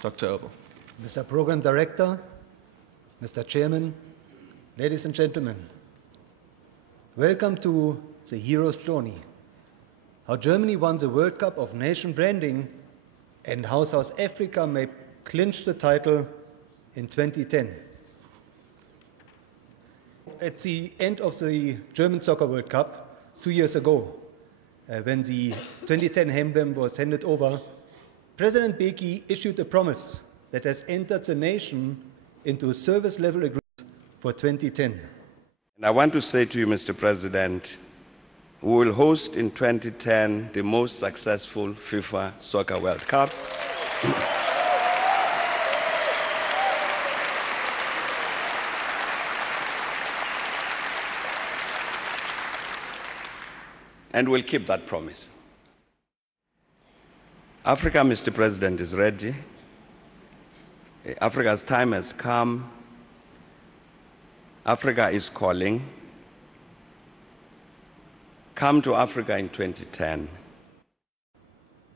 Dr. Erbo. Mr. Program Director, Mr. Chairman, ladies and gentlemen, welcome to the hero's journey. How Germany won the World Cup of nation branding and how South Africa may clinch the title in 2010. At the end of the German Soccer World Cup 2 years ago, when the 2010 emblem was handed over, President Beki issued a promise that has entered the nation into a service-level agreement for 2010. And I want to say to you, Mr. President, we will host in 2010 the most successful FIFA Soccer World Cup. And we'll keep that promise. Africa, Mr. President, is ready. Africa's time has come. Africa is calling. Come to Africa in 2010.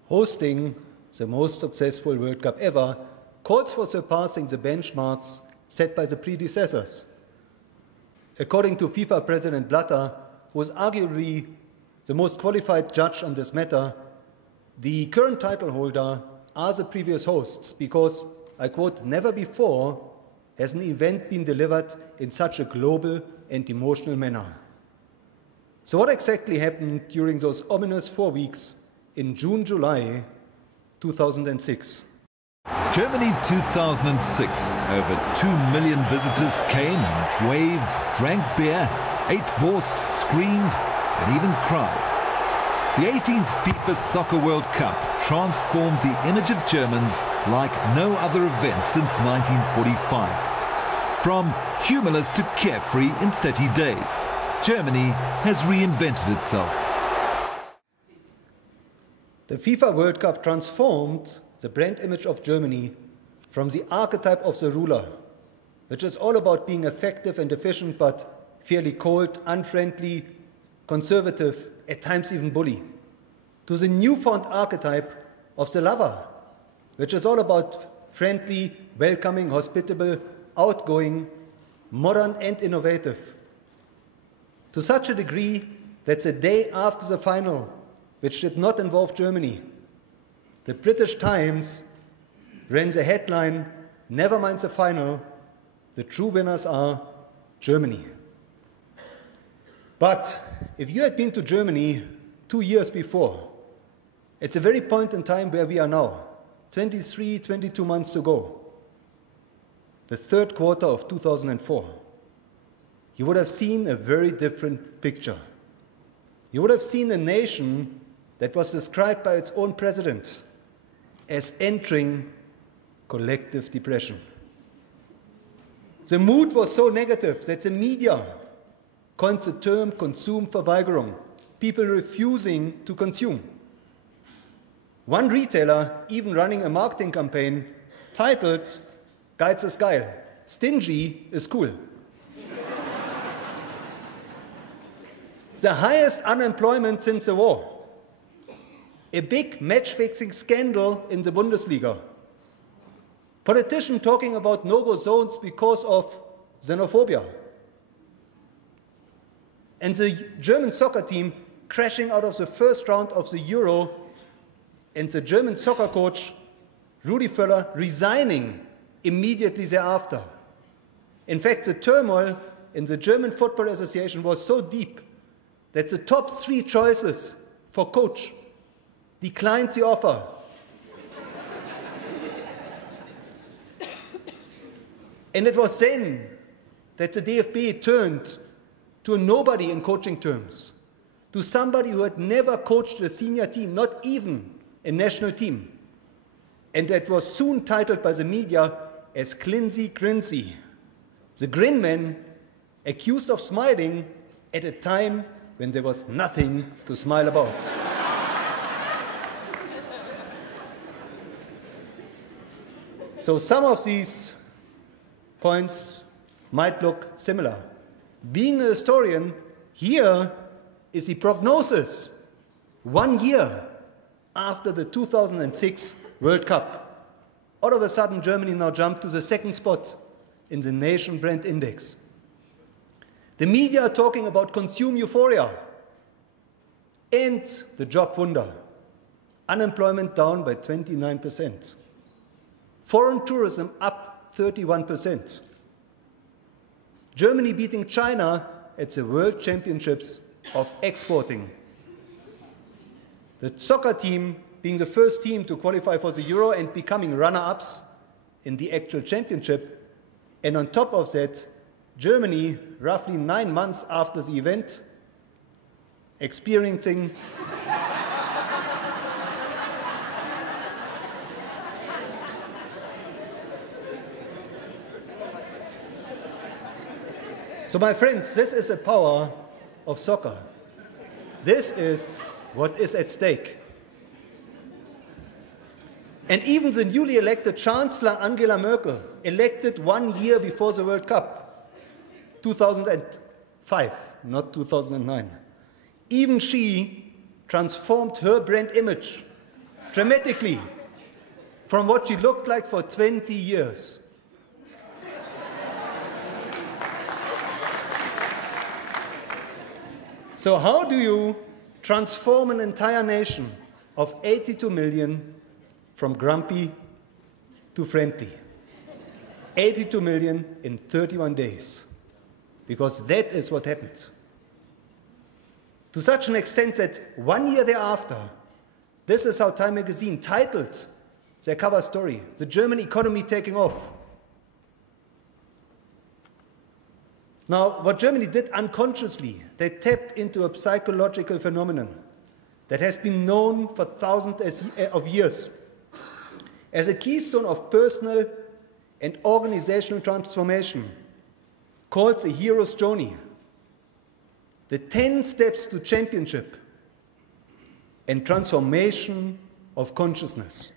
Hosting the most successful World Cup ever calls for surpassing the benchmarks set by the predecessors. According to FIFA President Blatter, who was arguably the most qualified judge on this matter, the current title holder are the previous hosts because, I quote, "never before has an event been delivered in such a global and emotional manner." So what exactly happened during those ominous 4 weeks in June, July 2006? Germany 2006. Over 2 million visitors came and waved, drank beer, ate Wurst, screamed, and even cried. The 18th FIFA Soccer World Cup transformed the image of Germans like no other event since 1945. From humorless to carefree in 30 days, Germany has reinvented itself. The FIFA World Cup transformed the brand image of Germany from the archetype of the ruler, which is all about being effective and efficient but fairly cold, unfriendly, conservative, at times even bully, to the newfound archetype of the lover, which is all about friendly, welcoming, hospitable, outgoing, modern and innovative. To such a degree that the day after the final, which did not involve Germany, the British Times ran the headline, "Never mind the final, the true winners are Germany." But if you had been to Germany 2 years before, at the very point in time where we are now, 23, 22 months to go, the third quarter of 2004, you would have seen a very different picture. You would have seen a nation that was described by its own president as entering collective depression. The mood was so negative that the media coined the term Konsumverweigerung, people refusing to consume. One retailer even running a marketing campaign titled, "Geiz ist geil, stingy is cool." The highest unemployment since the war. A big match-fixing scandal in the Bundesliga. Politicians talking about no-go zones because of xenophobia. And the German soccer team crashing out of the first round of the Euro, and the German soccer coach, Rudi Völler, resigning immediately thereafter. In fact, the turmoil in the German Football Association was so deep that the top 3 choices for coach declined the offer. And it was then that the DFB turned to a nobody in coaching terms, to somebody who had never coached a senior team, not even a national team, and that was soon titled by the media as Clinsy Grinsy, the grin man accused of smiling at a time when there was nothing to smile about. So some of these points might look similar. Being a historian, here is the prognosis 1 year after the 2006 World Cup all of a sudden Germany now jumped to the second spot in the nation brand index. The media are talking about consumer euphoria and the job wonder. Unemployment down by 29%. Foreign tourism up 31%. Germany beating China at the World Championships of exporting. The soccer team being the first team to qualify for the Euro and becoming runner-ups in the actual championship. And on top of that, Germany, roughly 9 months after the event, experiencing So my friends, this is the power of soccer. This is what is at stake. And even the newly elected Chancellor Angela Merkel, elected 1 year before the World Cup, 2005, not 2009, even she transformed her brand image dramatically from what she looked like for 20 years. So how do you transform an entire nation of 82 million from grumpy to friendly? 82 million in 31 days. Because that is what happened. To such an extent that 1 year thereafter, this is how Time magazine titled their cover story, "The German Economy Taking Off." Now, what Germany did unconsciously, they tapped into a psychological phenomenon that has been known for thousands of years as a keystone of personal and organizational transformation, called the hero's journey, the 10 steps to championship and transformation of consciousness.